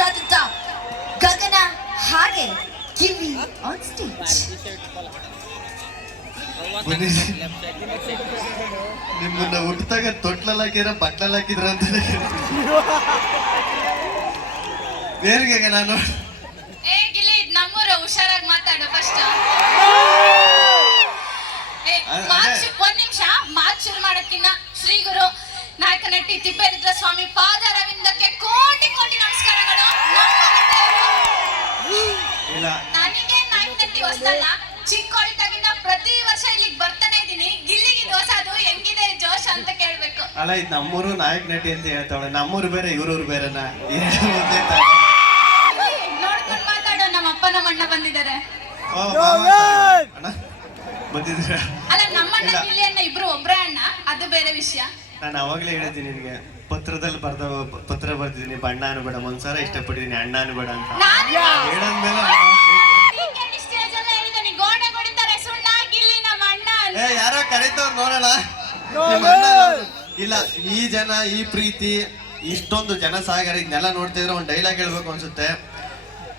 ರಾಜರಾಜ ಗಗನ ಹಾಗೆ Gilli on stage. ನಿಮ್ಮನ್ನ ಹುಟ್ಟಿದಾಗ ತೊಟ್ಲಲ್ಲಿ ಹಾಕಿದ್ರ ಬಟ್ಲಲ್ಲಿ ಹಾಕಿದ್ರ ಅಂತ ಬೇರೆಗೆ ನಾನು ಗಿಲ್ಲಿ ನಮ್ಮೂರ ಹುಷಾರಾಗಿ ಮಾತಾಡು ಫಸ್ಟ್. ಒಂದ್ ನಿಮಿಷ ಮಾತು ಶುರು ಮಾಡೋಕ್ಕಿನ್ನ ಶ್ರೀ ಗುರು ನಾಯಕ ನಟಿ ತಿಪ್ಪೇರುದ್ರ ಸ್ವಾಮಿ ಪಾದಾರವಿಂದಕ್ಕೆ ಕೋಟಿ ಕೋಟಿ ನಮಸ್ಕಾರಗಳು. ನನಗೆ ನಾಯಕ ನಟಿ ಹೊಸದಲ್ಲ, ಚಿಕ್ಕೋಳಿದ್ದಾಗಿಂದ ಪ್ರತಿ ವರ್ಷ ಇಲ್ಲಿಗೆ ಬರ್ತಾನೆ ಇದ್ದೀನಿ. ಗಿಲ್ಲಿಗೆ ದೋಸ ಅದು ಹೆಂಗಿದೆ ಜೋಶ್ ಅಂತ ಕೇಳ್ಬೇಕು. ಅಲ್ಲ ಇದು ನಮ್ಮೂರು ನಾಯಕ ನಟಿ ಅಂತ ಹೇಳ್ತಾವಳೆ, ನಮ್ಮೂರು ಬೇರೆ ಇವ್ರೂರು ಬೇರೆನಾ? ನೋಡ್ಕೊಂಡು ಮಾತಾಡೋ. ನಮ್ಮ ಅಪ್ಪ ನಮ್ಮ ಅಣ್ಣ ಬಂದಿದ್ದಾರೆ. ಬಂದಿದ್ದೀರಾ? ಅಲ್ಲ ನಮ್ಮಣ್ಣ ಗಿಲ್ಲಿ ಅಣ್ಣ ಇಬ್ರು ಒಬ್ರೇ ಅಣ್ಣ, ಅದು ಬೇರೆ ವಿಷಯ. ನಾನು ಅವಾಗಲೇ ಹೇಳಿದ್ದೀನಿ ನಿನಗೆ, ಪತ್ರದಲ್ಲಿ ಪತ್ರ ಬರ್ತಿದ್ದೀನಿ, ಬಣ್ಣ ಅನ್ಬೇಡ, ಒಂದ್ಸಲ ಇಷ್ಟಪಟ್ಟಿದ್ದೀನಿ, ಅಣ್ಣ ಅನ್ಬೇಡ ಅಂತ ಹೇಳಂದ್ಮೇಲೆ ಯಾರೋ ಕರೀತವ್ರು ನೋಡೋಣ. ಇಲ್ಲ ಈ ಜನ ಈ ಪ್ರೀತಿ ಇಷ್ಟೊಂದು ಜನ ಸಾಗರ ಇದನ್ನೆಲ್ಲ ನೋಡ್ತಿದ್ರೆ ಒಂದು ಡೈಲಾಗ್ ಹೇಳ್ಬೇಕು ಅನ್ಸುತ್ತೆ.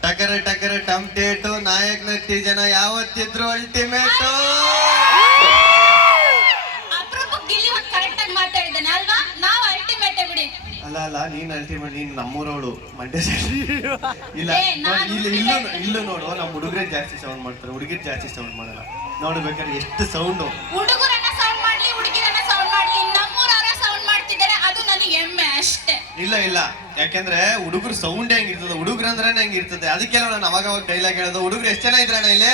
ಟಕರ ಟಕರ ಟಮ್ಟೇಟು ನಾಯಕ್ ನಟಿ ಜನ ಯಾವತ್ತಿದ್ರು ಅಲ್ಟಿಮೇಟು. ಅಲ್ಲ ನೀನ್ ಅಲ್ಟಿಮೇಟ್, ನೀನ್ ನಮ್ಮೂರವಳು ಮಂಡ್ಯ ಇಲ್ಲ ಇಲ್ಲೂ ನೋಡು, ನಮ್ಮ ಹುಡುಗರೇ ಜಾಸ್ತಿ ಸೌಂಡ್ ಮಾಡ್ತಾರೆ, ಹುಡುಗಿರ್ ಜಾಸ್ತಿ ಸೌಂಡ್ ಮಾಡಲ್ಲ. ನೋಡ್ಬೇಕಾದ್ರೆ ಎಷ್ಟು ಸೌಂಡ್, ಹುಡುಗರನ್ನ ಸೌಂಡ್ ಮಾಡ್ಲಿ ಹುಡುಗಿರನ್ನ ಸೌಂಡ್ ಮಾಡ್ಲಿ, ನಮ್ಮೂರವರ ಸೌಂಡ್ ಮಾಡ್ತಿದ್ದಾರೆ, ಅದು ನನಗೆ ಹೆಮ್ಮೆ ಅಷ್ಟೇ. ಇಲ್ಲ ಯಾಕೆಂದ್ರೆ ಹುಡುಗರು ಸೌಂಡ್ ಹೆಂಗಿರ್ತದೆ, ಹುಡುಗರು ಅಂದ್ರೆ ಹೆಂಗಿರ್ತದೆ, ಅದಕ್ಕೆಲ್ಲ ನಾನು ಅವಾಗ ಡೈಲಾಗ್ ಹೇಳೋದು. ಹುಡುಗರು ಎಷ್ಟು ಜನ ಇದ್ರಣ್ಣ ಇಲ್ಲಿ?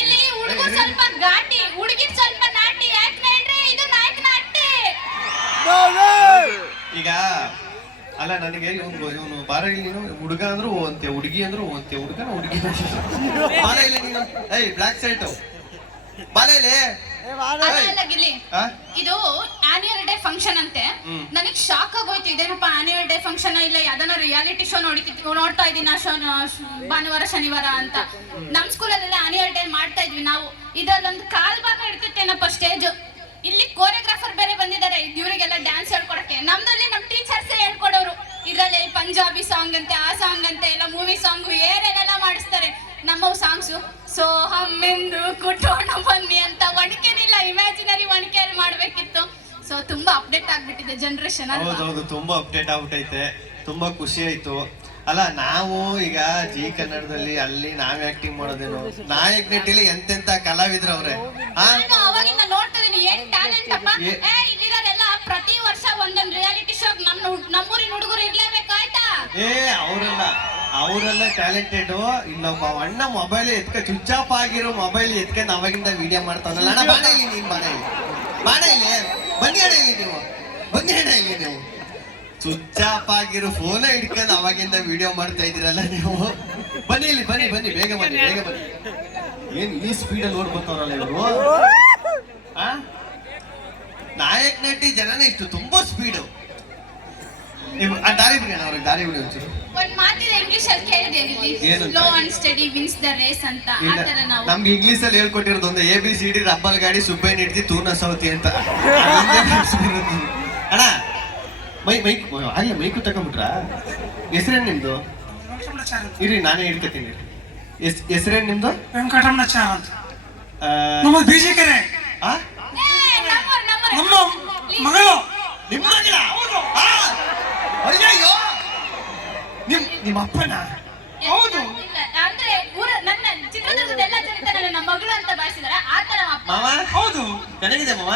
ಇಲ್ಲಿ ಹುಡುಗರು ಸ್ವಲ್ಪ ಘಾಟಿ, ಹುಡುಗಿರ್ ಸ್ವಲ್ಪ ನಾಟಿ. ಯಾಕೆ ಹೇಳ್ರಿ, ಇದು ನಾಯಕ ನಾಟಿ. ಈಗ ಅಲ್ಲ ನನಗೆ ಇವನು ಬಾರ ಇಲ್ಲಿ, ನೀನು ಹುಡುಗ ಅಂದ್ರು ಅಂತೆ, ಹುಡುಗಿ ಅಂದ್ರು ಅಂತೆ, ಹುಡುಗನ ಹುಡುಗಿ ಬಾಲ ಇಲ್ಲಿ ನೀನು. ಬ್ಲಾಕ್ ಶರ್ಟ್ ಬಾಲ ಇಲ್ಲಿ. ಇದು ಆನ್ಯುವಲ್ ಡೇ ಫಂಕ್ಷನ್ ಅಂತೆ. ನನಗ್ ಶಾಕ್ ಆಗೋಯ್ತು, ಇದೇನಪ್ಪ ಆನ್ಯುವಲ್ ಡೇ ಫಂಕ್ಷನ್ ಇಲ್ಲ ಯಾವ್ದಾನ ರಿಯಾಲಿಟಿ ಶೋ ನೋಡ್ತಾ ಇದೀನಿ ಶೋ ಭಾನುವಾರ ಶನಿವಾರ ಅಂತ. ನಮ್ ಸ್ಕೂಲಲ್ಲೆಲ್ಲ ಆನ್ಯುವಲ್ ಡೇ ಮಾಡ್ತಾ ಇದ್ವಿ ನಾವು. ಇದ್ರಲ್ಲೊಂದು ಕಾಲ್ ಭಾಗ ಇಡ್ತಿತ್ತೇನಪ್ಪ ಸ್ಟೇಜ್. ಇಲ್ಲಿ ಕೋರಿಯೋಗ್ರಾಫರ್ ಬೇರೆ ಬಂದಿದ್ದಾರೆ ಇವ್ರಿಗೆಲ್ಲ ಡ್ಯಾನ್ಸ್ ಹೇಳ್ಕೊಡಕ್ಕೆ. ನಮ್ದ್ರಲ್ಲಿ ನಮ್ ಟೀಚರ್ಸ್ ಹೇಳ್ಕೊಡೋರು. ಇದ್ರಲ್ಲಿ ಪಂಜಾಬಿ ಸಾಂಗ್ ಅಂತೆ, ಆ ಸಾಂಗ್ ಅಂತೆ, ಎಲ್ಲ ಮೂವಿ ಸಾಂಗ್ ಏನೇನೆಲ್ಲ ಮಾಡಿಸ್ತಾರೆ. ನಮ್ಮ ಸಾಂಗ್ಸು ಸೋಹಮ್ಮೆಂದು ಕುಟೋಣ ಬನ್ನಿ ಅಂತ ಒಣಕೆನಿಲ್ಲ, ಇಮ್ಯಾಜಿನರಿ ಒಣಕೆಯಲ್ಲಿ ಮಾಡ್ಬೇಕಿತ್ತು. ಸೊ ತುಂಬಾ ಅಪ್ಡೇಟ್ ಆಗ್ಬಿಟ್ಟಿದೆ ಜನರೇಷನ್. ಹೌದೌದು, ತುಂಬಾ ಅಪ್ಡೇಟ್ ಆಗ್ಬಿಟ್ಟೈತೆ, ತುಂಬಾ ಖುಷಿ ಆಯ್ತು. ಅಲ್ಲ ನಾವು ಈಗ ಜಿ ಕನ್ನಡದಲ್ಲಿ ಅಲ್ಲಿ ನಾವ್ ಆಕ್ಟಿಂಗ್ ಮಾಡೋದೇನು, ನಾಯಕ ನಟಿಲಿ ಎಂತೆಂತ ಕಲಾವಿದ್ರು ಅವ್ರೆ. ಅವಾಗಿಂದ ನೋಡ್ತಾ ಇದೀನಿ, ಏನ್ ಟ್ಯಾಲೆಂಟ್ ಅಪ್ಪ. ಇಲ್ಲಿರೋರೆಲ್ಲ ಪ್ರತಿ ವರ್ಷ ಒಂದೊಂದು ರಿಯಾಲಿಟಿ ಶೋ ನಮ್ಮೂರಿನ ಹುಡುಗರು ಇರ್ಲೇಬೇಕು ಆಯ್ತಾ. ಅವರೆಲ್ಲ ಟ್ಯಾಲೆಂಟೆಡ್. ಇಲ್ಲೊಬ್ಬ ಅಣ್ಣ ಮೊಬೈಲ್ ಸ್ವಿಚ್ ಆಫ್ ಆಗಿರೋ ಮೊಬೈಲ್ ಎತ್ಕೊಂಡು ಅವಾಗಿಂದ ವಿಡಿಯೋ ಮಾಡ್ತಾವಲ್ಲ. ಅಣ್ಣ ಬಾಣ ಇಲ್ಲಿ, ನೀನ್ ಬಾಣ ಇಲ್ಲಿ ಬನ್ನಿ ಅಣ್ಣ ಇಲ್ಲಿ, ಬನ್ನಿ ಅಣ್ಣ ಇಲ್ಲಿ. ನೀವು ಸ್ವಿಚ್ ಆಫ್ ಆಗಿರೋ ಫೋನ್ ಹಿಡ್ಕೊಂಡು ಅವಾಗಿಂದ ವಿಡಿಯೋ ಮಾಡ್ತಾ ಇದೀರಲ್ಲ ನೀವು. ಬನ್ನಿ ಇಲ್ಲಿ, ಬನ್ನಿ ಬೇಗ ಬನ್ನಿ. ಏನ್ ಈ ಸ್ಪೀಡಲ್ಲಿ ಓಡ್ಬರ್ತಾವ್ರಲ್ಲ ಇವರು. ನಾಯಕ ನಟಿ ಜನನೇ ಇಷ್ಟು ತುಂಬಾ ಸ್ಪೀಡು. ದಾರಿ ಬಿಡಿ ಅವ್ರಿಗೆ, ದಾರಿ ಬಿಡಿ ಒಂಚೂರು. ಒಂದ್ ಮಾತಿದೆ ಇಂಗ್ಲಿಷ್ ಅಲ್ಲಿ ಕೇಳಿದೆ, slow and steady wins the race ಅಂತ. ಆತರ ನಾವು ನಮ್ಗೆ ಇಂಗ್ಲಿಷ್ ಅಲ್ಲಿ ಹೇಳ್ಕೊಟ್ಟಿರೋದು ಒಂದು ABCD ರಬ್ಬಲ್ ಗಾಡಿ ಸುಬ್ಬೆ ನಿಡ್ತಿ ತೂನ ಸೌತಿ ಅಂತ. ಅಣ್ಣ ಆಗ್ಲೇ ಮೈಕು ತಕೊಂಡ್ಬಿಟ್ರ? ಹೆಸರೇನ್ ನಿಮ್ದು? ಇರಿ ನಾನೇ ಹಿಡ್ಕತೀನಿ. ಹೆಸರೇನ್ ನಿಮ್ದು? ವೆಂಕಟರಮಣಾಚಾರ್ಯ ಅಂತ. ನಮ್ಮ ಬಿಜಿಕೆರೆ ನಮ್ಮ ಮಗಳು. ನಿಮ್ಮ ಮಗಳ? ಅಯ್ಯಯ್ಯೋ, ನಿಮ್ಮ ಅಪ್ಪನ? ಹೌದು. ಅಂದ್ರೆ ನನ್ನ ಚಿತ್ರದುರ್ಗದ ಎಲ್ಲ ಜನತೆ ನಮ್ಮ ಮಗಳು ಅಂತ ಭಾವಿಸಿದಾರೆ. ಆತರ ಮಾವ? ಹೌದು. ಚೆನ್ನಾಗಿದೆ ಮಾವ.